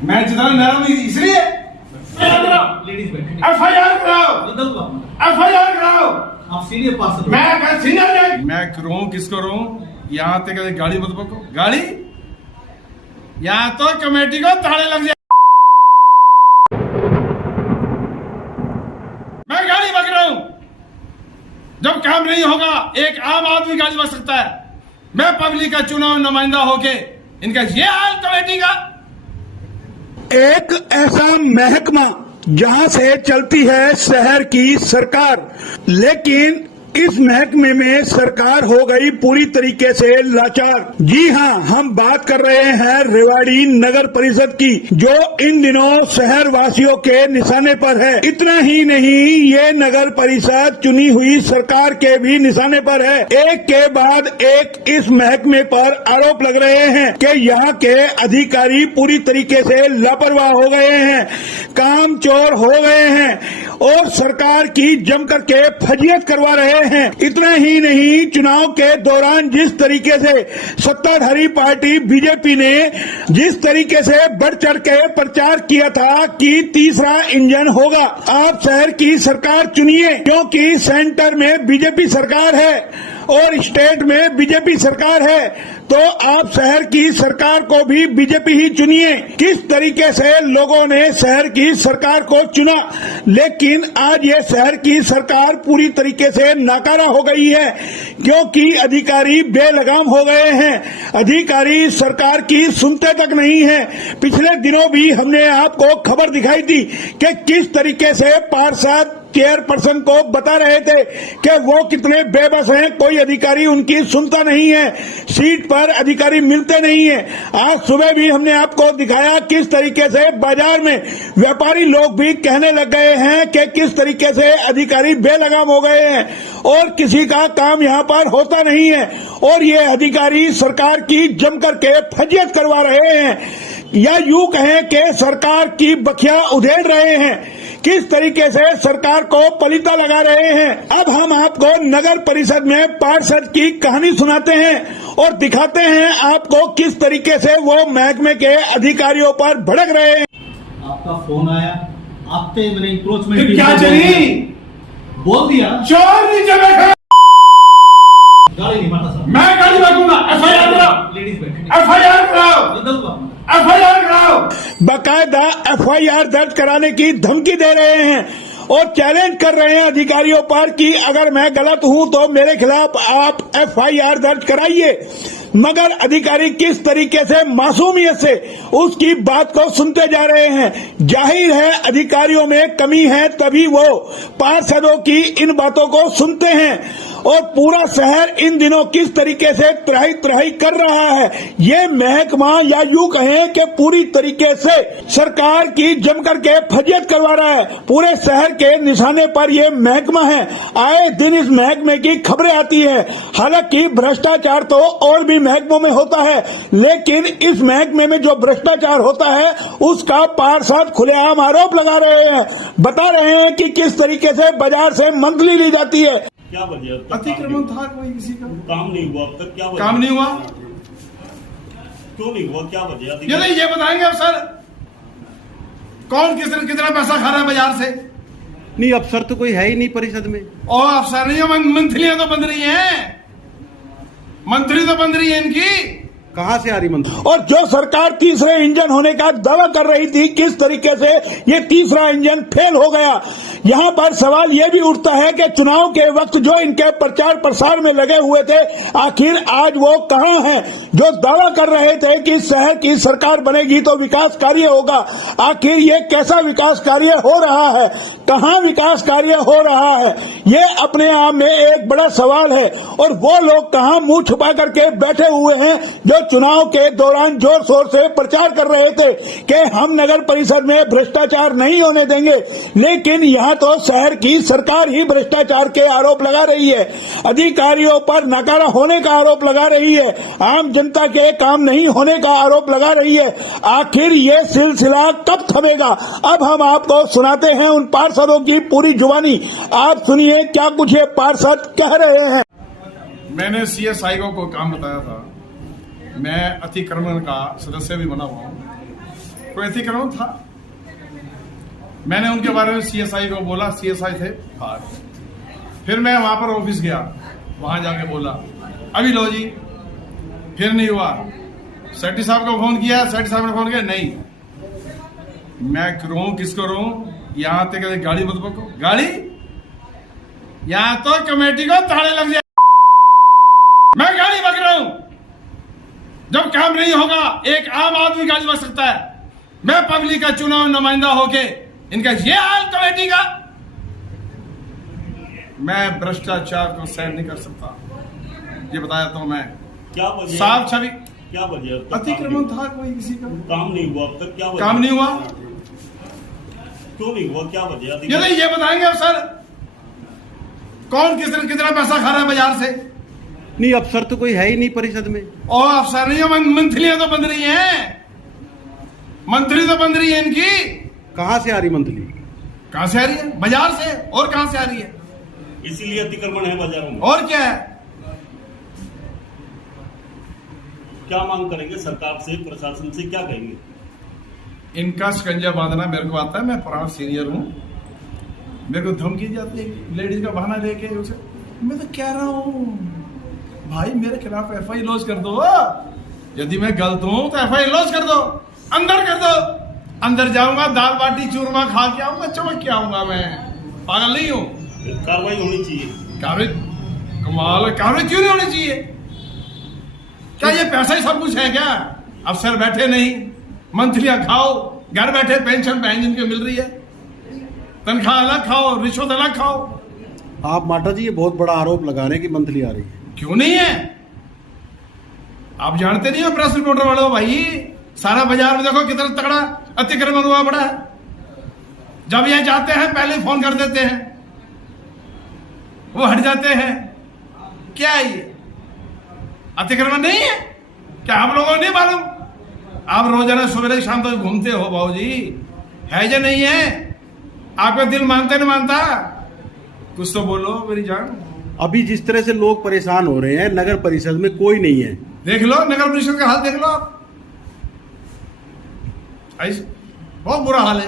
मैं जितना नरम इसलिए FIR कराओ, FIR कराओ। आप सीनियर पास मैं सीनियर नहीं, मैं करूं किसको करूं? यहाँ तक गाड़ी मत पको, गाड़ी यहाँ तो कमेटी को ताले लग जाए। मैं गाड़ी बक रहा हूं। जब काम नहीं होगा एक आम आदमी गाड़ी बक सकता है। मैं पब्लिक का चुनाव नुमाइंदा होके इनका ये हाल कमेटी का। एक ऐसा महकमा जहां से चलती है शहर की सरकार, लेकिन इस महकमे में सरकार हो गई पूरी तरीके से लाचार। जी हां, हम बात कर रहे हैं रेवाड़ी नगर परिषद की, जो इन दिनों शहर वासियों के निशाने पर है। इतना ही नहीं, ये नगर परिषद चुनी हुई सरकार के भी निशाने पर है। एक के बाद एक इस महकमे पर आरोप लग रहे हैं कि यहाँ के अधिकारी पूरी तरीके से लापरवाह हो गए हैं, काम चोर हो गए हैं और सरकार की जमकर के फजीयत करवा रहे हैं। इतना ही नहीं, चुनाव के दौरान जिस तरीके से सत्ताधारी पार्टी बीजेपी ने जिस तरीके से बढ़ चढ़ के प्रचार किया था कि तीसरा इंजन होगा, आप शहर की सरकार चुनिए, क्योंकि सेंटर में बीजेपी सरकार है और स्टेट में बीजेपी सरकार है, तो आप शहर की सरकार को भी बीजेपी ही चुनिए। किस तरीके से लोगों ने शहर की सरकार को चुना, लेकिन आज ये शहर की सरकार पूरी तरीके से नाकारा हो गई है, क्योंकि अधिकारी बेलगाम हो गए हैं। अधिकारी सरकार की सुनते तक नहीं है। पिछले दिनों भी हमने आपको खबर दिखाई थी कि किस तरीके से पार्षद चेयरपर्सन को बता रहे थे कि वो कितने बेबस हैं, कोई अधिकारी उनकी सुनता नहीं है, सीट पर अधिकारी मिलते नहीं है। आज सुबह भी हमने आपको दिखाया किस तरीके से बाजार में व्यापारी लोग भी कहने लग गए हैं कि किस तरीके से अधिकारी बेलगाम हो गए हैं और किसी का काम यहाँ पर होता नहीं है और ये अधिकारी सरकार की जमकर के फजीयत करवा रहे हैं, या यूं कहें कि सरकार की बखिया उधेड़ रहे हैं। किस तरीके से सरकार को पलीता लगा रहे हैं। अब हम आपको नगर परिषद में पार्षद की कहानी सुनाते हैं और दिखाते हैं आपको किस तरीके से वो महकमे के अधिकारियों पर भड़क रहे हैं। आपका फोन आया, आपसे मैंने इंक्रोचमेंट क्या चली बोल दिया, चोर नीचे बैठे, गाड़ी नहीं मारता सर, मैं गाड़ी भागूंगा। FIR कराओ, लेडीज बैठे, FIR कराओ, FIR कराओ। बाकायदा FIR दर्ज कराने की धमकी दे रहे हैं और चैलेंज कर रहे हैं अधिकारियों पर कि अगर मैं गलत हूं तो मेरे खिलाफ आप FIR दर्ज कराइए। मगर अधिकारी किस तरीके से मासूमियत से उसकी बात को सुनते जा रहे हैं। जाहिर है अधिकारियों में कमी है, तभी वो पार्षदों की इन बातों को सुनते हैं। और पूरा शहर इन दिनों किस तरीके से त्राही त्राही कर रहा है, ये महकमा या यूं कहें कि पूरी तरीके से सरकार की जमकर के फजीयत करवा रहा है। पूरे शहर के निशाने पर ये महकमा है। आए दिन इस महकमे की खबरें आती है। हालांकि भ्रष्टाचार तो और भी महकमों में होता है, लेकिन इस महकमे में जो भ्रष्टाचार होता है उसका पार्षद खुलेआम आरोप लगा रहे हैं। बता रहे हैं कि किस तरीके से बाजार से मंथली ली जाती है। क्या वजह? अतिक्रमण था कोई, किसी का काम नहीं हुआ अब तक, क्या वजह? काम नहीं हुआ, क्यों नहीं हुआ, क्या वजह? ये नहीं, ये बताएंगे अफसर कौन कितना पैसा खा रहा है बाजार से। नहीं, अफसर तो कोई है ही नहीं परिषद में। और अफसर नहीं है, मंथलियां तो बन रही हैं, मंथली तो बन रही है इनकी। कहां से आ रही मंत्री? और जो सरकार तीसरे इंजन होने का दावा कर रही थी, किस तरीके से ये तीसरा इंजन फेल हो गया। यहाँ पर सवाल ये भी उठता है कि चुनाव के वक्त जो इनके प्रचार प्रसार में लगे हुए थे, आखिर आज वो कहाँ हैं? जो दावा कर रहे थे कि शहर की सरकार बनेगी तो विकास कार्य होगा, आखिर ये कैसा विकास कार्य हो रहा है? कहाँ विकास कार्य हो रहा है? ये अपने आप में एक बड़ा सवाल है। और वो लोग कहाँ मुंह छुपा करके बैठे हुए हैं जो चुनाव के दौरान जोर शोर से प्रचार कर रहे थे कि हम नगर परिषद में भ्रष्टाचार नहीं होने देंगे, लेकिन यहाँ तो शहर की सरकार ही भ्रष्टाचार के आरोप लगा रही है, अधिकारियों पर नकारा होने का आरोप लगा रही है, आम जनता के काम नहीं होने का आरोप लगा रही है। आखिर ये सिलसिला कब थमेगा? अब हम आपको सुनाते हैं उन पार्षदों की पूरी जुबानी। आप सुनिए क्या कुछ ये पार्षद कह रहे हैं। मैंने CSI को काम बताया था, मैं अतिक्रमण का सदस्य भी बना हुआ हूँ कोई अतिक्रमण था। मैंने उनके बारे में सीएसआई को बोला, सीएसआई थे बाहर। फिर मैं वहां पर ऑफिस गया, वहां जाके बोला अभी लो जी, फिर नहीं हुआ। सेठी साहब को फोन किया, सेठी साहब ने फोन किया, नहीं मैं रोऊं किसको रोऊं, यहां तक गाड़ी मत पको, गाड़ी यहां तो कमेटी को ताले लग जाए, मैं गाड़ी बक रहा हूं। जब काम नहीं होगा एक आम आदमी गाड़ी बक सकता है, मैं पब्लिक का चुनाव नुमाइंदा होके इनका ये हाल कमेटी का, मैं भ्रष्टाचार को सहन नहीं कर सकता। ये बताया तो मैं क्या वजह? साफ छवि क्या वजह? अब तक अतिक्रमण था कोई किसी का, काम नहीं हुआ अब तक, क्या वजह? काम नहीं हुआ, क्यों नहीं हुआ, क्या वजह? ये नहीं, ये बताएंगे अब सर कौन कितना पैसा खा रहा है बाजार से। नहीं अफसर तो कोई है ही नहीं परिषद में। और अफसर नहीं है, मंथलियां तो बन रही हैं, मंथली तो बन रही है इनकी। कहाँ से आ रही मंथली? कहां से आ रही है? बाजार से। और कहां से आ रही है? इसीलिए अतिक्रमण है बाजारों में। और क्या है? क्या मांग करेंगे सरकार से, प्रशासन से, क्या कहेंगे? इनका शिकंजा बांधना मेरे को आता है, मैं पुराना सीनियर हूं। मेरे को धमकी जाती है लेडीज का बहाना लेके उसे, मैं तो कह रहा हूं भाई मेरे खिलाफ एफआई लॉन्च कर दो, यदि मैं गलत हूं तो एफआई लॉन्च कर दो, अंदर कर दो। अंदर जाऊंगा, दाल बाटी चूरमा खा के आऊंगा, चमक के आऊंगा, मैं पागल नहीं हूं। कार्रवाई होनी चाहिए। कार्रवाई कमाल है, कार्रवाई क्यों नहीं होनी चाहिए? क्या ये पैसा ही सब कुछ है क्या? अफसर बैठे नहीं, मंथलियां खाओ, घर बैठे पेंशन बहन के मिल रही है, तनख्वाह अलग खाओ, रिश्वत अलग खाओ। आप माटा जी ये बहुत बड़ा आरोप लगा रहे हैं कि मंथली आ रही है। क्यों नहीं है? आप जानते नहीं हो प्रेस रिपोर्टर वाले हो भाई, सारा बाजार में देखो कितना तगड़ा अतिक्रमण हुआ पड़ा है। जब ये जाते हैं पहले फोन कर देते हैं, वो हट जाते हैं। क्या है ये? अतिक्रमण नहीं है क्या? आप लोगों को नहीं मालूम? आप रोजाना सवेरे शाम तक घूमते हो भाऊजी, है या नहीं है? आपका दिल मानता नहीं मानता? कुछ तो बोलो मेरी जान। अभी जिस तरह से लोग परेशान हो रहे हैं, नगर परिषद में कोई नहीं है। देख लो नगर परिषद का हाल, देख लो आप, ऐसे बहुत बुरा हाल है।